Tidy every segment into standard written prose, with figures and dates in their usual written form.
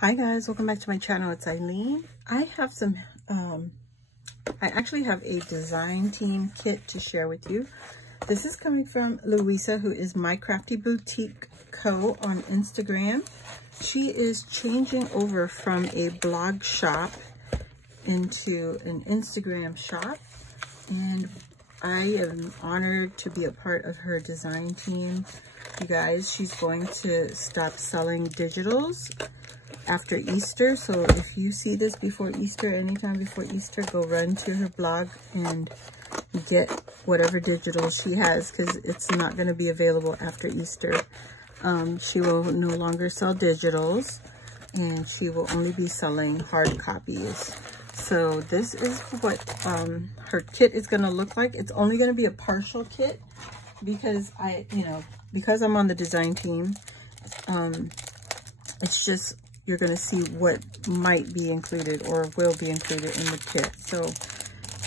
Hi guys, welcome back to my channel. It's Eileen. I have some I actually have a design team kit to share with you. This is coming from Luisa, who is My Crafty Boutique Co on Instagram. She is changing over from a blog shop into an Instagram shop, and I am honored to be a part of her design team. You guys, she's going to stop selling digitals after Easter. So if you see this before Easter, anytime before Easter, go run to her blog and get whatever digital she has, because it's not going to be available after Easter. She will no longer sell digitals, and she will only be selling hard copies. So this is what her kit is going to look like. It's only going to be a partial kit because because I'm on the design team. It's just, you're going to see what might be included or will be included in the kit. So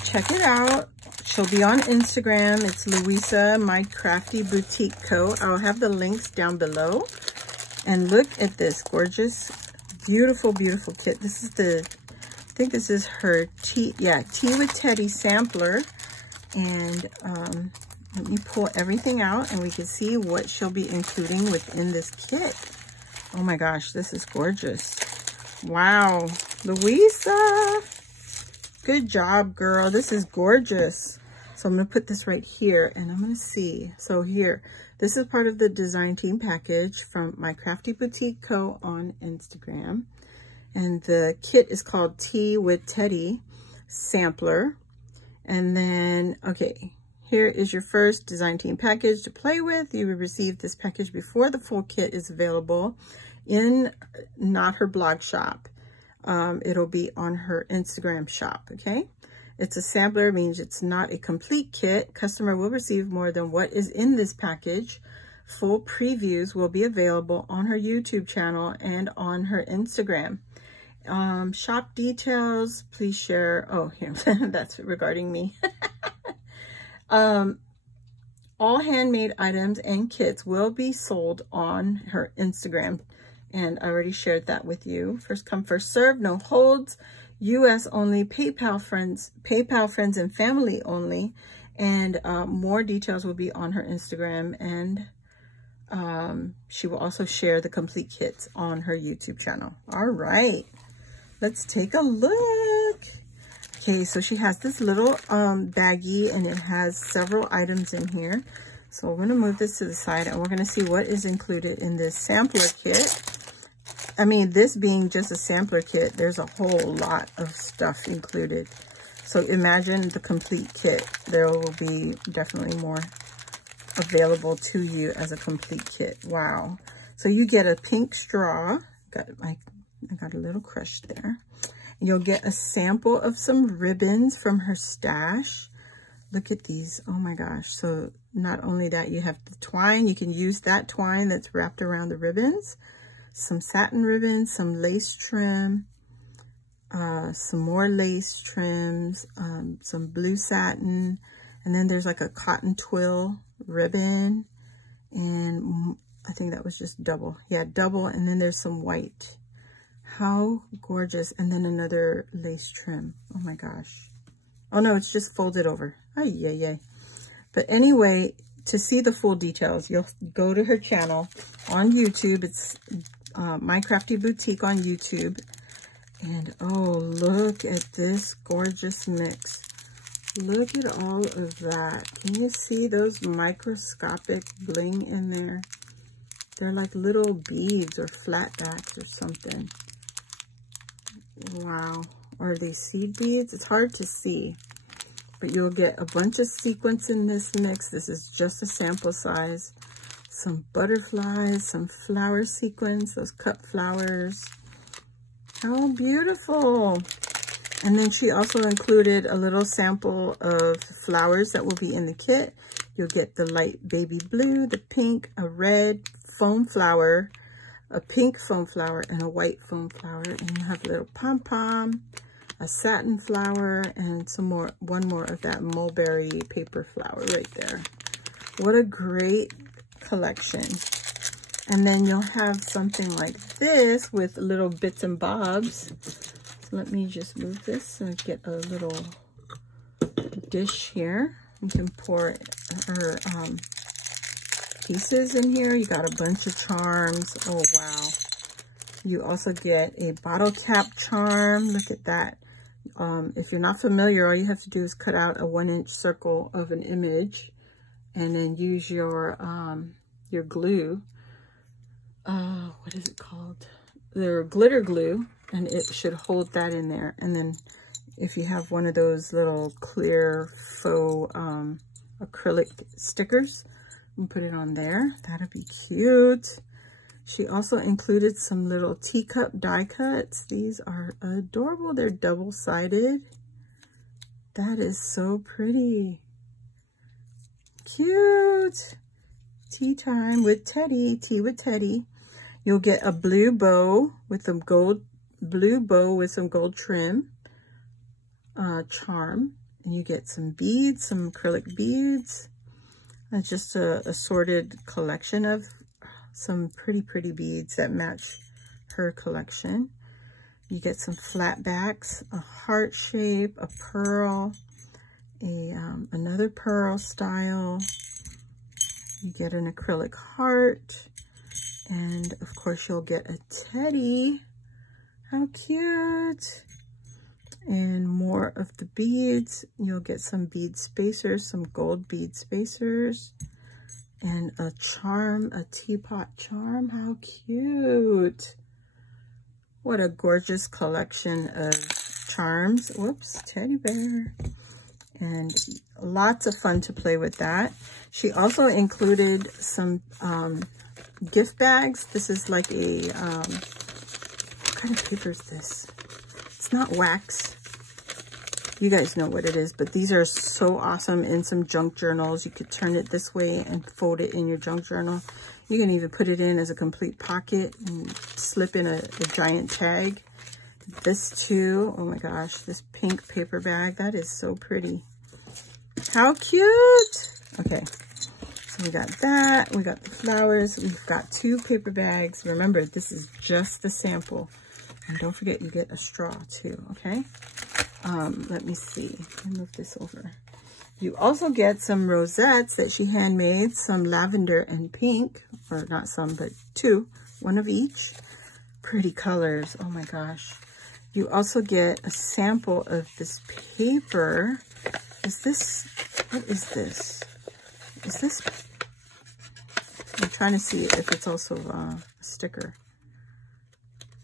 check it out. She'll be on Instagram. It's Luisa My Crafty Boutique Co. I'll have the links down below. And look at this gorgeous, beautiful, beautiful kit. This is I think this is her Tea with Teddy sampler. And let me pull everything out and we can see what she'll be including within this kit. Oh my gosh, this is gorgeous. Wow, Luisa, good job, girl. This is gorgeous. So I'm gonna put this right here and I'm gonna see. So here, this is part of the design team package from My Crafty Boutique Co on Instagram. And the kit is called Tea with Teddy Sampler. And then, okay, here is your first design team package to play with. You will receive this package before the full kit is available in not her blog shop. It'll be on her Instagram shop, okay? It's a sampler, means it's not a complete kit. Customer will receive more than what is in this package. Full previews will be available on her YouTube channel and on her Instagram. Shop details, please share. Oh, here, that's regarding me. All handmade items and kits will be sold on her Instagram. And I already shared that with you. First come, first serve, no holds, US only, PayPal friends and family only. And more details will be on her Instagram. And she will also share the complete kits on her YouTube channel. All right, let's take a look. Okay, so she has this little baggie and it has several items in here. So we're gonna move this to the side and we're gonna see what is included in this sampler kit. I mean, this being just a sampler kit, there's a whole lot of stuff included. So imagine the complete kit. There will be definitely more available to you as a complete kit. Wow. So you get a pink straw. I got a little crush there. You'll get a sample of some ribbons from her stash. Look at these. Oh my gosh. So not only that, you have the twine. You can use that twine that's wrapped around the ribbons. Some satin ribbons, some lace trim, some more lace trims, some blue satin. And then there's like a cotton twill ribbon. And I think that was just double. Yeah, double. And then there's some white. How gorgeous. And then another lace trim. Oh my gosh. Oh no, it's just folded over. Ay, yay, yay. But anyway, to see the full details, you'll go to her channel on YouTube. It's My Crafty Boutique on YouTube. And oh, look at this gorgeous mix. Look at all of that. Can you see those microscopic bling in there? They're like little beads or flat backs or something. Wow. Or are they seed beads? It's hard to see. But you'll get a bunch of sequins in this mix. This is just a sample size. Some butterflies, some flower sequins, those cut flowers. How beautiful. And then she also included a little sample of flowers that will be in the kit. You'll get the light baby blue, the pink, a red foam flower, a pink foam flower, and a white foam flower. And you have a little pom-pom, a satin flower, and one more of that mulberry paper flower right there. What a great collection. And then you'll have something like this with little bits and bobs. So let me just move this and get a little dish here. You can pour her pieces in here. You got a bunch of charms. Oh, wow. You also get a bottle cap charm. Look at that. If you're not familiar, all you have to do is cut out a 1-inch circle of an image and then use your glue. What is it called? The glitter glue, and it should hold that in there. And then if you have one of those little clear faux acrylic stickers, you can put it on there. That'd be cute. She also included some little teacup die cuts. These are adorable. They're double-sided. That is so pretty. Cute. Tea time with Teddy. Tea with Teddy. You'll get a blue bow with some gold trim charm. And you get some beads, some acrylic beads. It's just a assorted collection of some pretty beads that match her collection. You get some flat backs, a heart shape, a pearl, another pearl style. You get an acrylic heart, and of course you'll get a teddy. How cute. And more of the beads. You'll get some bead spacers, some gold bead spacers. And a charm, a teapot charm. How cute. What a gorgeous collection of charms. Whoops, teddy bear. And lots of fun to play with that. She also included some gift bags. This is like a, what kind of paper is this? It's not wax. You guys know what it is, but these are so awesome in some junk journals. You could turn it this way and fold it in your junk journal. You can even put it in as a complete pocket and slip in a giant tag. This too, oh my gosh, this pink paper bag, that is so pretty. How cute. Okay, so we got that, we got the flowers, we've got 2 paper bags. Remember, this is just the sample. And don't forget, you get a straw too, okay? Let me see. Let me move this over. You also get some rosettes that she handmade, some lavender and pink, or not some, but 2, 1 of each. Pretty colors. Oh my gosh. You also get a sample of this paper. Is this, what is this? Is this, I'm trying to see if it's also a sticker.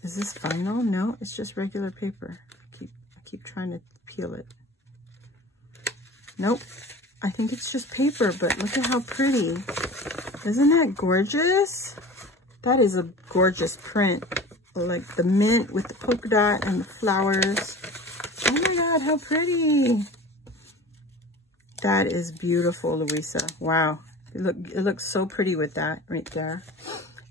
Is this vinyl? No, it's just regular paper. I keep trying to peel it. Nope. I think it's just paper, but look at how pretty. Isn't that gorgeous? That is a gorgeous print. Like the mint with the polka dot and the flowers. Oh my God, how pretty. That is beautiful, Luisa. Wow. It looks so pretty with that right there.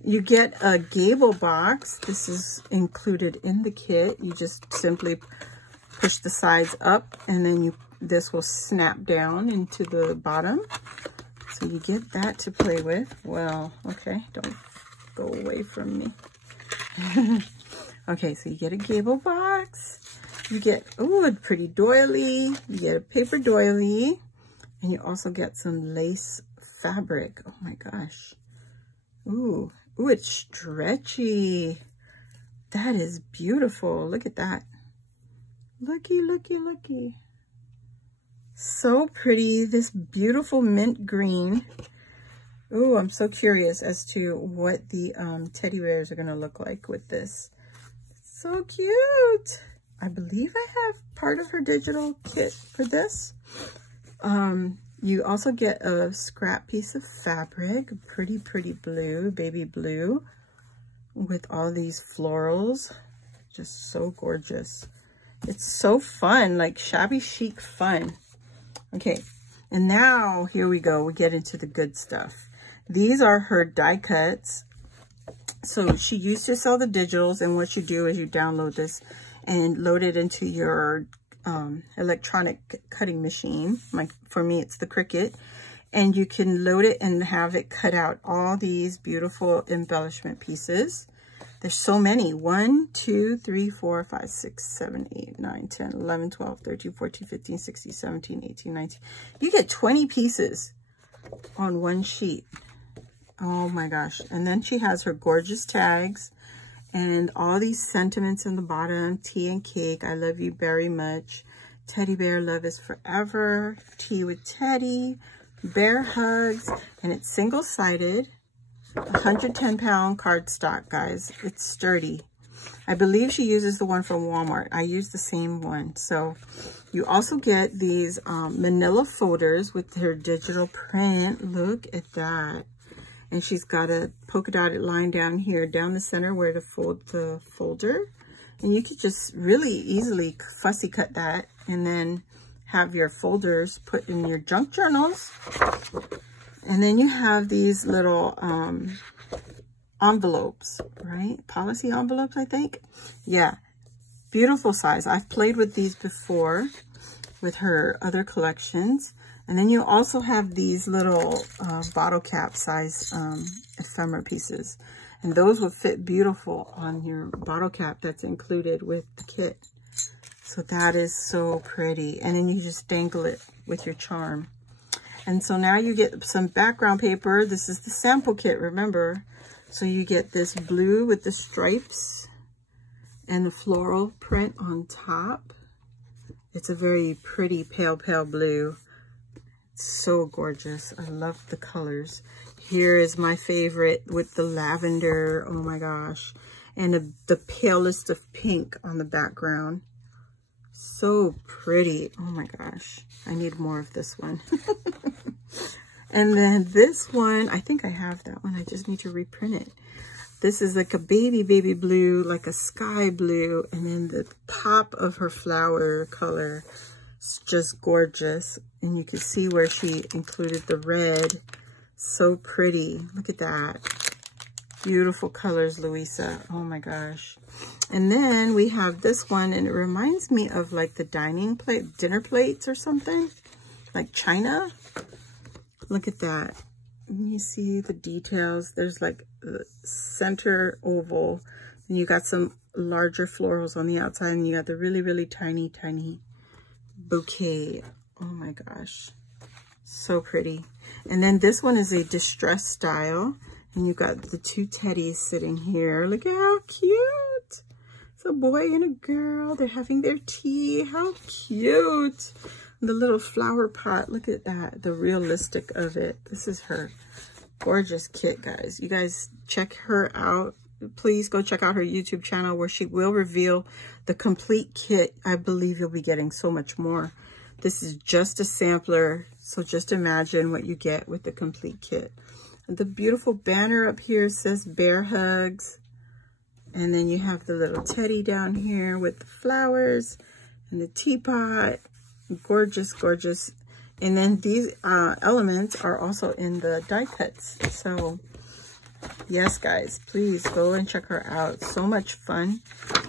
You get a gable box. This is included in the kit. You just simply push the sides up, and then this will snap down into the bottom. So you get that to play with. Well, okay, don't go away from me. Okay, so you get a gable box. You get, ooh, a pretty doily. You get a paper doily. And you also get some lace fabric. Oh my gosh. Ooh, it's stretchy. That is beautiful. Look at that. Looky, looky, looky. So pretty. This beautiful mint green. Ooh, I'm so curious as to what the teddy bears are going to look like with this. So cute. I believe I have part of her digital kit for this. You also get a scrap piece of fabric, pretty blue, baby blue, with all these florals. Just so gorgeous. It's so fun, like shabby chic fun. Okay, and now here we go. We get into the good stuff. These are her die cuts. So she used to sell the digitals, and what you do is you download this and load it into your electronic cutting machine. For me, it's the Cricut. And you can load it and have it cut out all these beautiful embellishment pieces. There's so many. 1, 2, 3, 4, 5, 6, 7, 8, 9, 10, 11, 12, 13, 14, 15, 16, 17, 18, 19. You get 20 pieces on one sheet. Oh my gosh. And then she has her gorgeous tags and all these sentiments in the bottom. Tea and cake. I love you very much. Teddy bear, love is forever. Tea with Teddy. Bear hugs. And it's single-sided. 110-pound cardstock, guys. It's sturdy. I believe she uses the one from Walmart. I use the same one. So you also get these manila folders with her digital print. Look at that. And she's got a polka dotted line down here, down the center where to fold the folder. And you could just really easily fussy cut that and then have your folders put in your junk journals. And then you have these little envelopes, right? Policy envelopes, I think. Yeah, beautiful size. I've played with these before with her other collections. And then you also have these little bottle cap size ephemera pieces. And those would fit beautiful on your bottle cap that's included with the kit. So that is so pretty. And then you just dangle it with your charm. And so now you get some background paper. This is the sample kit, remember? So you get this blue with the stripes and the floral print on top. It's a very pretty pale blue. It's so gorgeous. I love the colors. Here is my favorite with the lavender. Oh my gosh. And the palest of pink on the background. So pretty. Oh my gosh. I need more of this one. And then this one, I think I have that one. I just need to reprint it. This is like a baby blue, like a sky blue. And then the top of her flower color is just gorgeous. And you can see where she included the red. So pretty. Look at that. Beautiful colors, Luisa. Oh my gosh. And then we have this one, and it reminds me of like the dinner plates or something, like china. Look at that. You see the details. There's like the center oval, and you got some larger florals on the outside, and you got the really tiny bouquet. Oh my gosh. So pretty. And then this one is a distressed style, and you got the two teddies sitting here. Look at how cute. It's a boy and a girl. They're having their tea. How cute. The little flower pot. Look at that. The realistic of it. This is her gorgeous kit, guys. You guys check her out. Please go check out her YouTube channel where she will reveal the complete kit. I believe you'll be getting so much more. This is just a sampler. So just imagine what you get with the complete kit. The beautiful banner up here says Bear Hugs. And then you have the little teddy down here with the flowers and the teapot. Gorgeous, gorgeous. And then these elements are also in the die cuts. So yes, guys, please go and check her out. So much fun.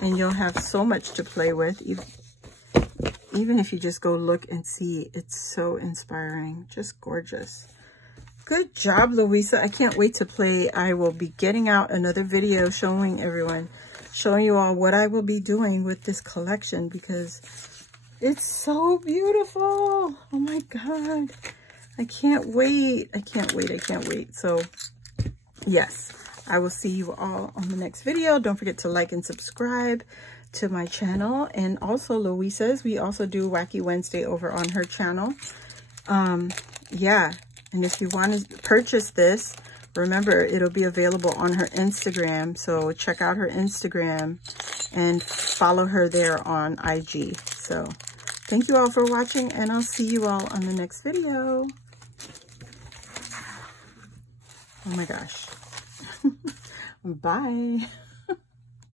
And you'll have so much to play with. Even if you just go look and see, it's so inspiring. Just gorgeous. Good job, Luisa. I can't wait to play. I will be getting out another video showing you all what I will be doing with this collection, because it's so beautiful. Oh my God. I can't wait. I can't wait. So yes, I will see you all on the next video. Don't forget to like and subscribe to my channel. And also Luisa's, we also do Wacky Wednesday over on her channel. Yeah. And if you want to purchase this, remember, it'll be available on her Instagram. So check out her Instagram and follow her there on IG. So thank you all for watching, and I'll see you all on the next video. Oh my gosh. Bye.